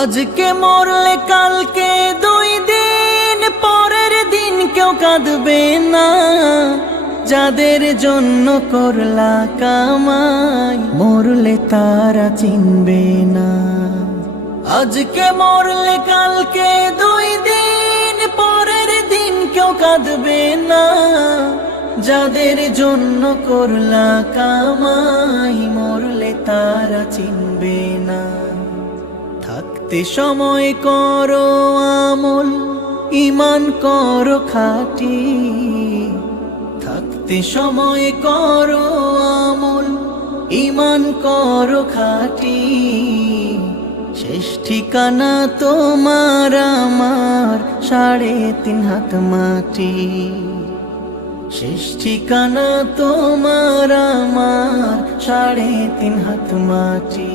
আজকে মরলে কালকে 2 দিন পরের দিন কেউ কাঁদবে না। যাদের জন্য করলা কামাই মরলে তারা চিনবে না। আজকে মরলে কালকে 2 দিন পরের দিন কেউ কাঁদবে না। যাদের জন্য করলা কামাই মরলে তারা চিনবে না। থাকতে সময় করো আমল, ঈমান করো খাঁটি। থাকতে সময় করো আমল, ঈমান করো খাঁটি। শেষ ঠিকানা তোমার আমার 3.5 হাত মাটি। শেষ ঠিকানা তোমার আমার 3.5 হাত মাটি।